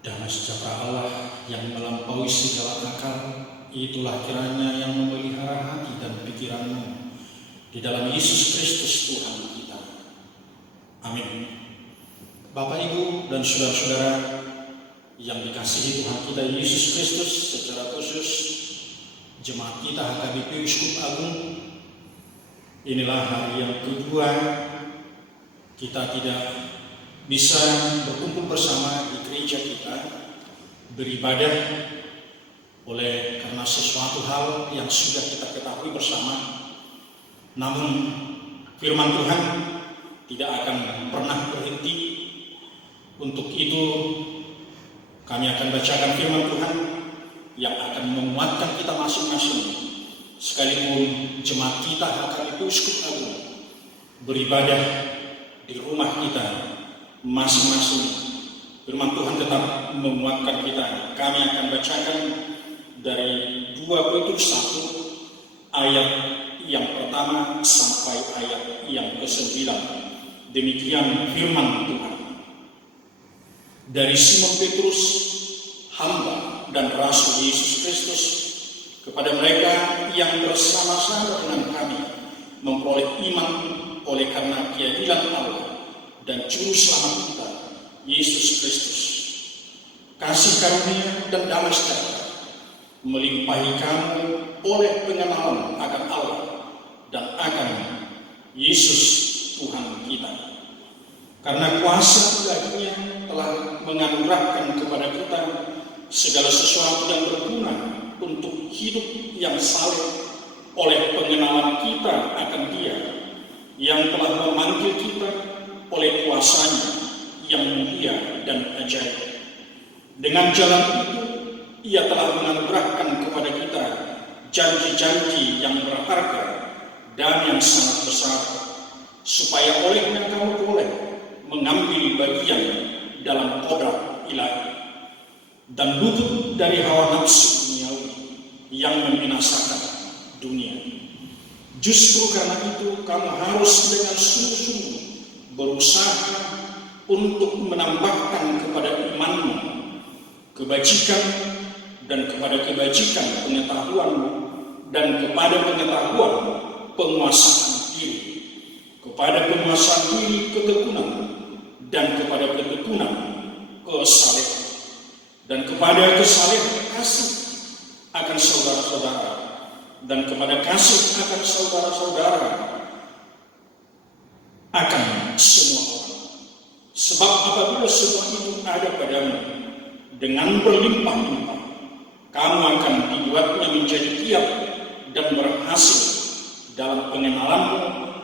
Damai sejahtera Allah yang melampaui segala akal, itulah kiranya yang memelihara hati dan pikiranmu di dalam Yesus Kristus Tuhan kita. Amin. Bapak, Ibu, dan saudara-saudara yang dikasihi Tuhan kita Yesus Kristus, secara khusus jemaat kita HKBP Uskup Agung, inilah hari yang kedua kita tidak bisa berkumpul bersama di gereja kita beribadah karena sesuatu hal yang sudah kita ketahui bersama. Namun firman Tuhan tidak akan pernah berhenti. Untuk itu kami akan bacakan firman Tuhan yang akan menguatkan kita masing-masing, sekalipun jemaat kita HKBP Uskup Agung beribadah di rumah kita masing-masing. Firman Tuhan tetap menguatkan kita. Kami akan bacakan dari 2 Petrus 1 ayat yang pertama sampai ayat yang ke-9. Demikian firman Tuhan. Dari Simon Petrus, hamba dan rasul Yesus Kristus, kepada mereka yang bersama-sama dengan kami memperoleh iman oleh karena keadilan Allah dan juru selamat kita Yesus Kristus. Kasih karunia dan damai sejahtera melimpahi kamu oleh pengenalan akan Allah dan akan Yesus Tuhan kita. Karena kuasa ilahinya telah menganugerahkan kepada kita segala sesuatu yang berguna untuk hidup yang saleh oleh pengenalan kita akan Dia yang telah memanggil kita oleh kuasanya yang mulia dan ajaib. Dengan jalan itu Ia telah menganugerahkan kepada kita janji-janji yang berharga dan yang sangat besar, supaya olehnya kamu boleh mengambil bagian dalam kodrat ilahi dan luput dari hawa nafsu duniawi yang membinasakan dunia. Justru karena itu kamu harus dengan sungguh-sungguh berusaha untuk menambahkan kepada imanmu kebajikan, dan kepada kebajikan pengetahuanmu, dan kepada pengetahuan penguasaan diri, kepada penguasaan diri ketekunan, dan kepada ketekunan kesalehan, dan kepada kesalehan kasih akan saudara-saudara, dan kepada kasih akan saudara-saudara akan semua orang. Sebab apabila semua itu ada padamu dengan berlimpah-limpah, kamu akan dibuatnya menjadi giat dan berhasil dalam pengenalanmu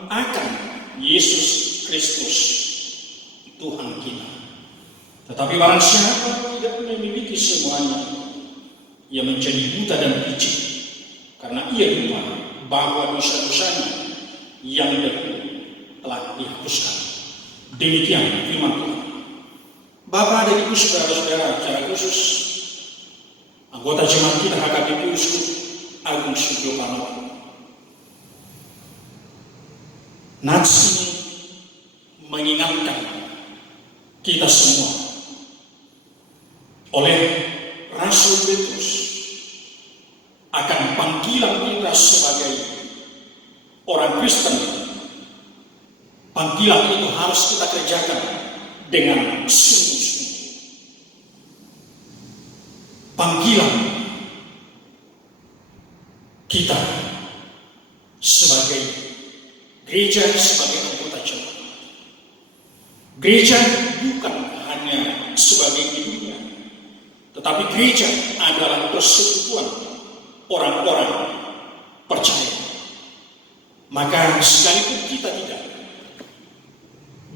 akan Yesus Kristus Tuhan kita. Tetapi barang siapa tidak memiliki semuanya, ia menjadi buta dan licik, karena ia lupa bahwa dosa-dosanya yang dahulu telah dihapuskan. Demikian firman Tuhan. Bapak dan Ibu, saudara-saudara, secara khusus anggota jemaat kita HKBP Uskup Agung Sudio Panopo, nats ini mengingatkan kita semua oleh Rasul Petrus akan panggilan kita sebagai orang Kristen. Panggilan itu harus kita kerjakan dengan sungguh-sungguh. Panggilan kita sebagai gereja, sebagai anggota jemaat. Gereja bukan hanya sebagai dunia, tetapi gereja adalah persekutuan orang-orang percaya. Maka sekalipun kita tidak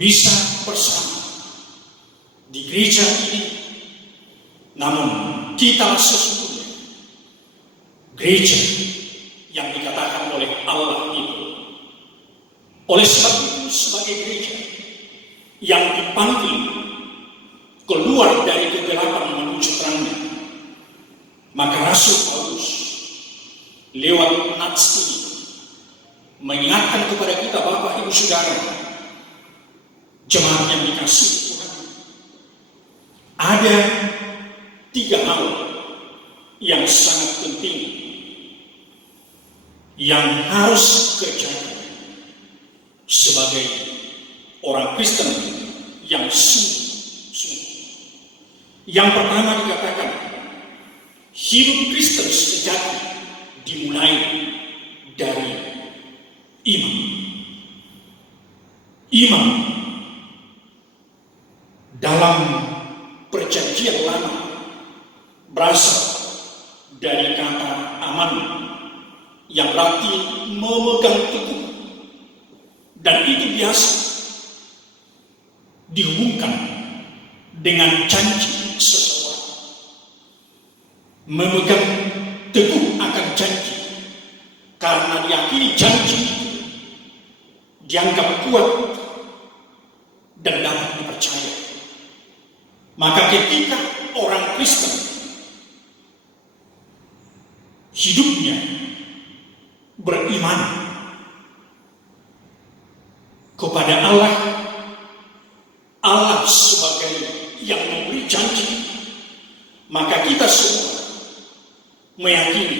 bisa bersama di gereja ini, namun kita sesungguhnya gereja yang dikatakan oleh Allah itu. Oleh sebab itu, sebagai gereja yang dipanggil keluar dari kegelapan menuju terangnya, maka Rasul Paulus lewat nats ini mengingatkan kepada kita, Bapak, Ibu, Saudara, jemaat yang dikasihi Tuhan, ada 3 hal yang sangat penting yang harus kerjakan sebagai orang Kristen yang sungguh-sungguh. Yang pertama dikatakan, hidup Kristen sejati dimulai dari iman. Iman dalam perjanjian lama berasal dari kata aman yang berarti memegang teguh, dan itu biasa dihubungkan dengan janji seseorang. Memegang teguh akan janji karena diyakini janji dianggap kuat dan dapat dipercaya. Maka ketika orang Kristen hidupnya beriman kepada Allah, Allah sebagai yang memberi janji, maka kita semua meyakini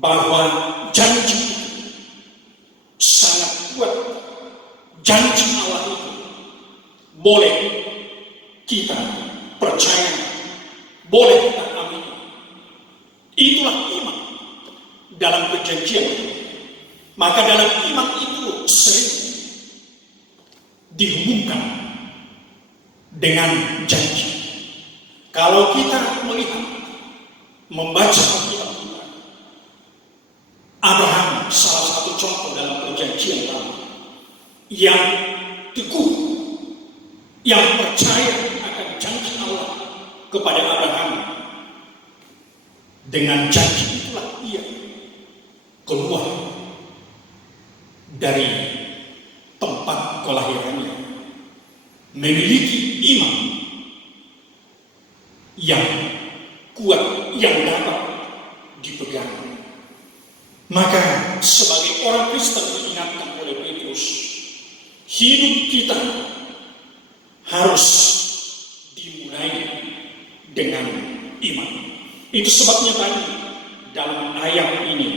bahwa janji sangat kuat. Janji Allah itu boleh kita percaya, boleh kita amini. Itulah iman dalam perjanjian. Maka dalam iman itu sering dihubungkan dengan janji. Kalau kita melihat, membaca Alkitab, Abraham salah satu contoh dalam perjanjian lama yang teguh, yang percaya akan janji Allah kepada Abraham. Dengan janji itulah ia keluar dari tempat kelahirannya, memiliki iman yang kuat, yang dapat dipegang. Maka sebagai orang Kristen diingatkan oleh Petrus, hidup kita harus dimulai dengan iman. Itu sebabnya tadi dalam ayat ini,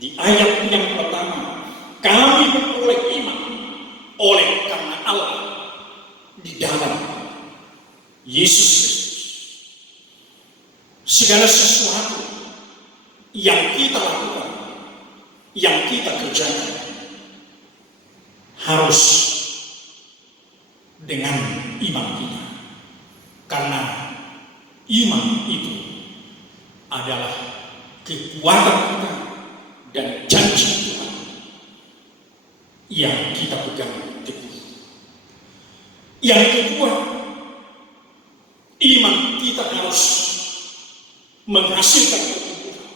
di ayat yang pertama, kami beroleh iman oleh karena Allah di dalam Yesus Kristus. Segala sesuatu yang kita lakukan, yang kita kerjakan, harus dengan iman kita. Karena iman itu adalah kekuatan kita dan janji Tuhan yang kita pegang teguh. Yang kedua, iman kita harus menghasilkan pertumbuhan.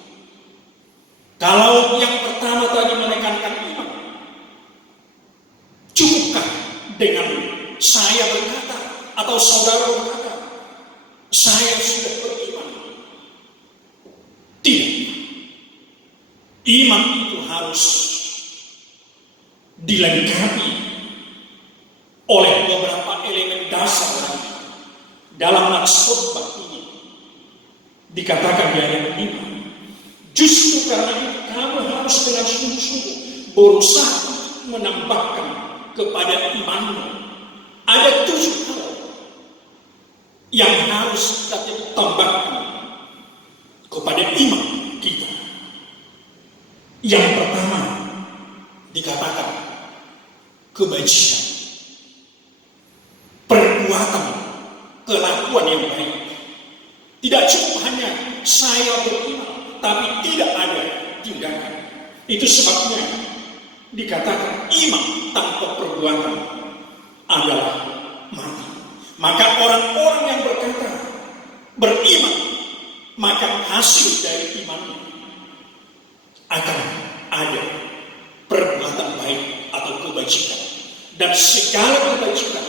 Kalau yang pertama tadi menekankan iman, cukupkah dengan saya berkata atau saudara berkata, saya sudah beriman? Tidak. Iman itu harus dilengkapi oleh beberapa elemen dasar lagi. Dalam nats khotbah ini dikatakan di ayat 5, justru karena itu kamu harus dengan sungguh-sungguh berusaha menambahkan kepada imanmu. Ada 7 hal yang harus kita tambahkan kepada iman kita. Yang pertama dikatakan kebajikan, perbuatan, kelakuan yang baik. Tidak cukup hanya saya beriman, tapi tidak ada tindakan. Itu sebabnya dikatakan iman tanpa perbuatan adalah mati. Maka orang-orang yang berkata beriman, maka hasil dari imannya akan ada perbuatan baik atau kebajikan. Dan segala kebajikan,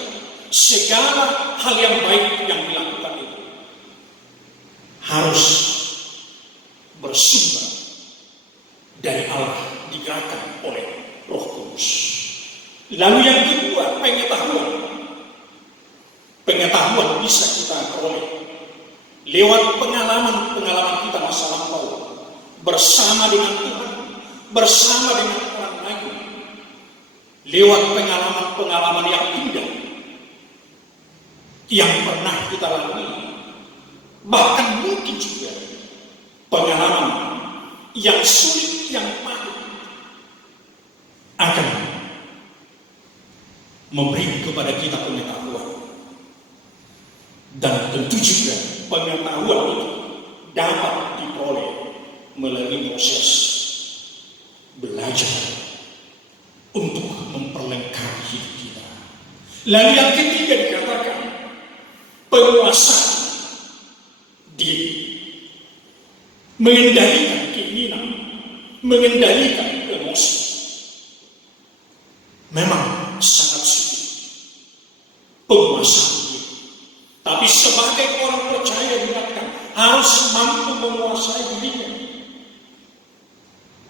segala hal yang baik yang dilakukan itu harus bersumber dari Allah, digerakkan oleh Roh Kudus. Lalu yang kedua, pengetahuan. Pengetahuan bisa kita peroleh lewat pengalaman-pengalaman kita masa lampau, bersama dengan Tuhan, bersama dengan orang lain, lewat pengalaman-pengalaman yang indah yang pernah kita lalui, bahkan mungkin juga pengalaman yang sulit, yang pahit, akan memberi kepada kita pengetahuan. Dan tentu juga pengetahuan itu dapat diperoleh melalui proses belajar untuk memperlengkapi hidup kita. Lalu yang ketiga dikatakan penguasaan diri, mengendalikan keinginan, mengendalikan emosi. Memang sangat sulit penguasaan diri, tapi sebagai orang percaya dikatakan harus mampu menguasai dirinya,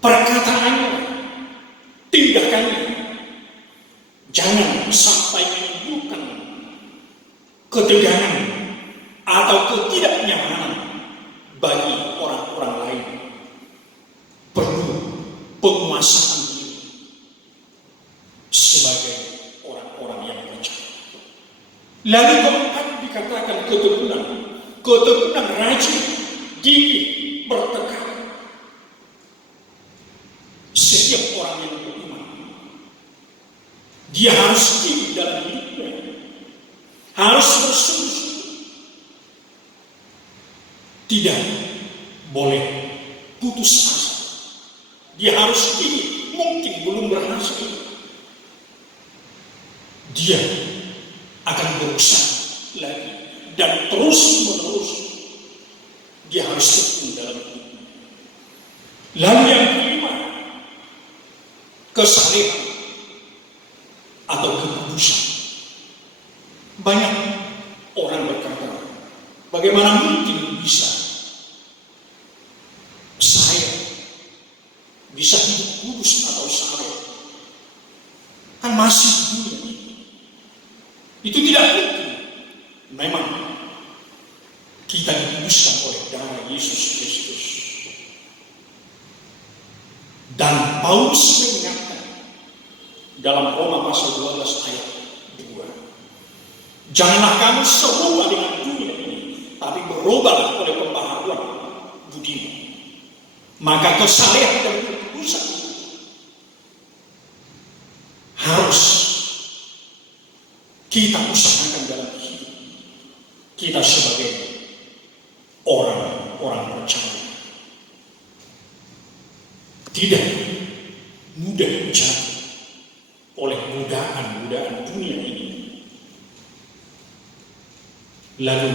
perkataannya, tindakannya. Jangan sampai menimbulkan ketegangan atau ketidaknyamanan bagi orang-orang lain. Perlu penguasaan diri sebagai orang-orang yang percaya. Lalu keempat dikatakan ketekunan rajin, gigih, bertekad. Setiap orang yang beriman, dia harus gigih dalam hidupnya, harus bersungguh-sungguh, tidak boleh putus asa. Dia harus gigih, mungkin belum berhasil, dia akan berusaha lagi dan terus menerus. Dia harus tekun dalam hidupnya. Lalu yang kelima, kesalehan atau kekudusan. Banyak orang berkata, bagaimana mungkin bisa saya bisa hidup kudus atau saleh? Kan masih di dunia ini. Itu tidak mungkin. Memang kita dikuduskan oleh darah Yesus Kristus. Dan Paulus mengingatkan dalam Roma pasal 12 ayat 2. Janganlah kamu serupa dengan dunia ini, tapi berubahlah oleh pembaharuan budimu. Maka kesalehan dan kekudusan harus kita usahakan dalam hidup kita sebagai orang-orang percaya. Tidak mudah jatuh oleh godaan-godaan dunia ini. Lalu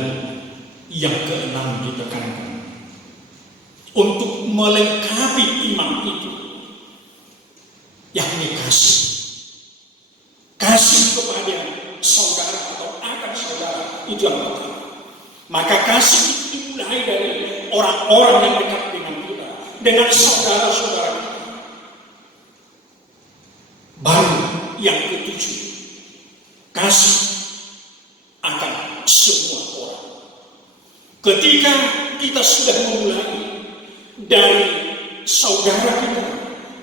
yang keenam ditekankan untuk melengkapi iman itu, yakni kasih kepada saudara atau akan saudara, itu yang pertama. Maka kasih itu dimulai dari orang-orang yang dekat dengan kita, dengan saudara-saudara kita. Baru yang ketujuh, kasih akan semua orang. Ketika kita sudah memulai dari saudara kita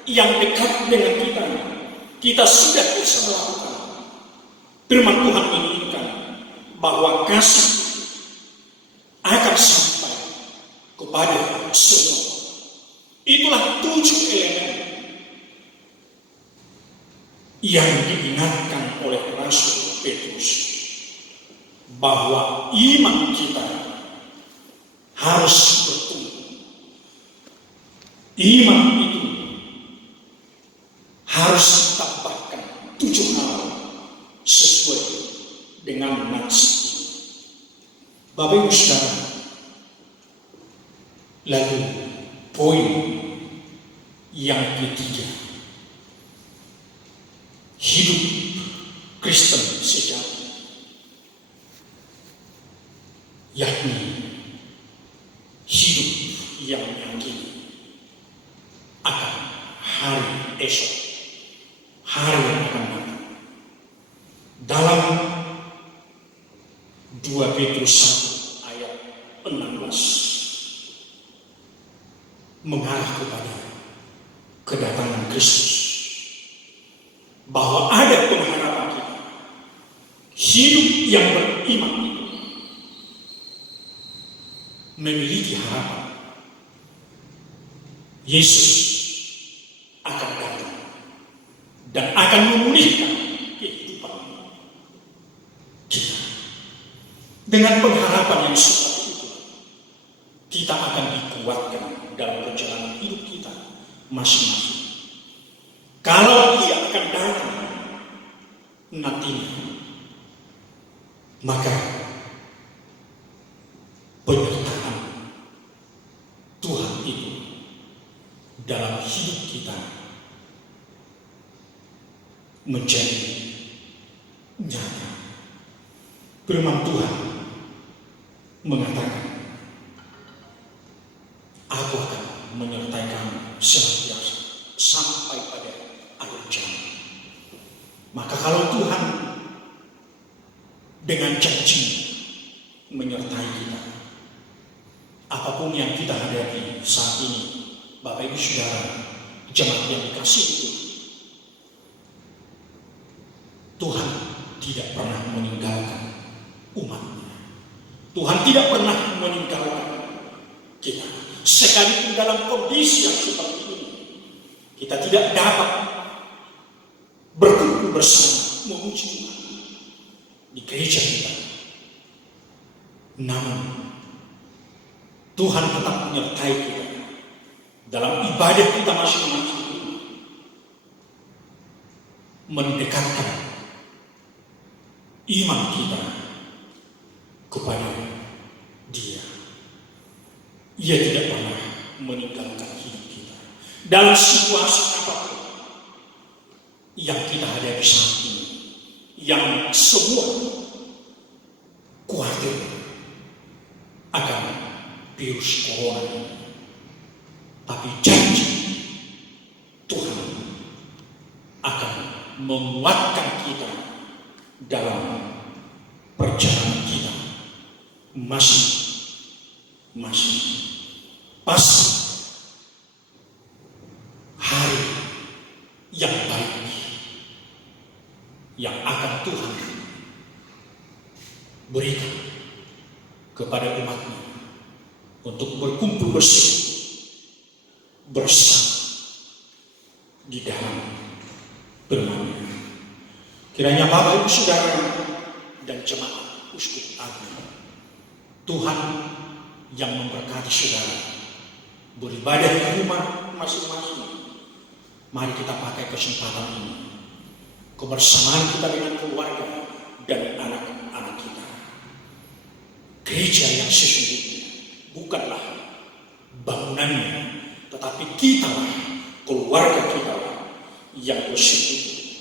yang dekat dengan kita sudah bisa melakukan. Firman Tuhan menginginkan bahwa kasih akan sampai kepada semua. Itulah 7 elemen yang diingatkan oleh Rasul Petrus, bahwa iman kita harus bertumbuh. Iman itu harus ditambahkan 7 hal sesuai dengan nats. Bapak Ibu Saudara, lalu poin yang ketiga, hidup Kristen sejati, yakni hidup yang meyakini akan hari esok, hari yang akan datang. Dalam 2 Petrus 1 ayat 6 mengarah kepada kedatangan Kristus. Bahwa ada pengharapan kita. Hidup yang beriman itu memiliki harapan. Yesus akan datang dan akan memulihkan kehidupan kita. Dengan pengharapan yang seperti itu, kita akan dikuatkan dalam perjalanan hidup kita masing-masing. Kalau Dia akan datang nantinya, maka penyertaan Tuhan itu dalam hidup kita menjadi nyata. Firman Tuhan mengatakan, Aku akan menyertai kamu senantiasa sampai pada akhir zaman. Maka kalau Tuhan dengan janji menyertai kita, apapun yang kita hadapi saat ini, Bapak Ibu Saudara, jemaat yang dikasihi itu, Tuhan tidak pernah meninggalkan umatnya. Tuhan tidak pernah meninggalkan kita. Sekalipun dalam kondisi yang seperti ini, kita tidak dapat berkumpul bersama memuji Tuhan di gereja kita. Namun Tuhan tetap menyertai kita dalam ibadah kita masing-masing, mendekatkan iman kita kepada Dia. Ia tidak pernah meninggalkan hidup kita dalam situasi apapun yang kita hadapi saat ini, yang semua khawatir akan virus corona ini. Tapi janji Tuhan akan menguatkan kita dalam perjalanan kita masing-masing. Pasti hari yang baik yang akan Tuhan berikan kepada umatnya untuk berkumpul bersama di dalam firman-Nya. Kiranya Bapak Ibu Saudara dan jemaat Uskup Agung, Tuhan yang memberkati saudara beribadah di rumah masing-masing. Mari kita pakai kesempatan ini, kebersamaan kita dengan keluarga dan anak-anak kita. Gereja yang sesungguhnya bukanlah bangunannya, tetapi kitalah, keluarga kita yang bersekutu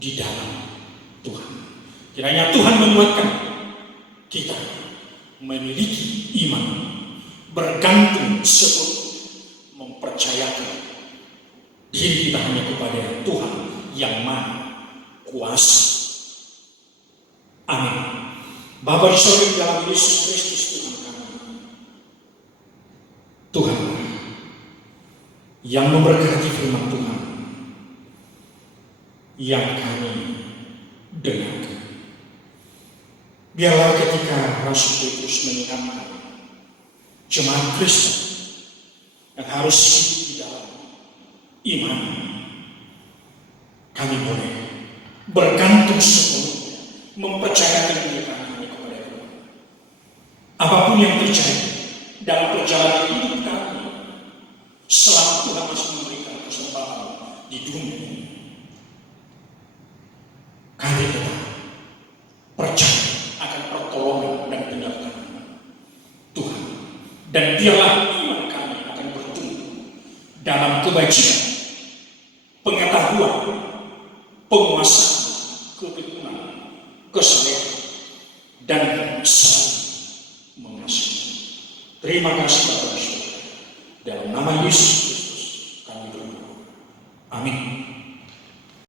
di dalam Tuhan. Kiranya Tuhan menguatkan kita memiliki iman, bergantung sepenuh, mempercayakan diri kita hanya kepada Tuhan yang Maha Kuasa. Amin. Bapa di surga, dalam Yesus Kristus Tuhan kami, Tuhan yang memberkati firman Tuhan yang kami dengarkan. Biarlah ketika Rasul Petrus mengingatkan jemaat Kristen yang harus hidup di dalam iman, kami boleh bergantung sepenuhnya, mempercayakan diri kami kepada Tuhan. Apapun yang terjadi dalam perjalanan hidup kami, selama Tuhan masih memberikan kesempatan di dunia ini, kami tetap percaya akan pertolongan dan penyertaan Tuhan. Dan biarlah iman kami akan bertumbuh dalam kebajikan, pengetahuan, penguasaan, ketekunan, kesalehan, dan saling mengasihi. Terima kasih Bapak Yesus. Dalam nama Yesus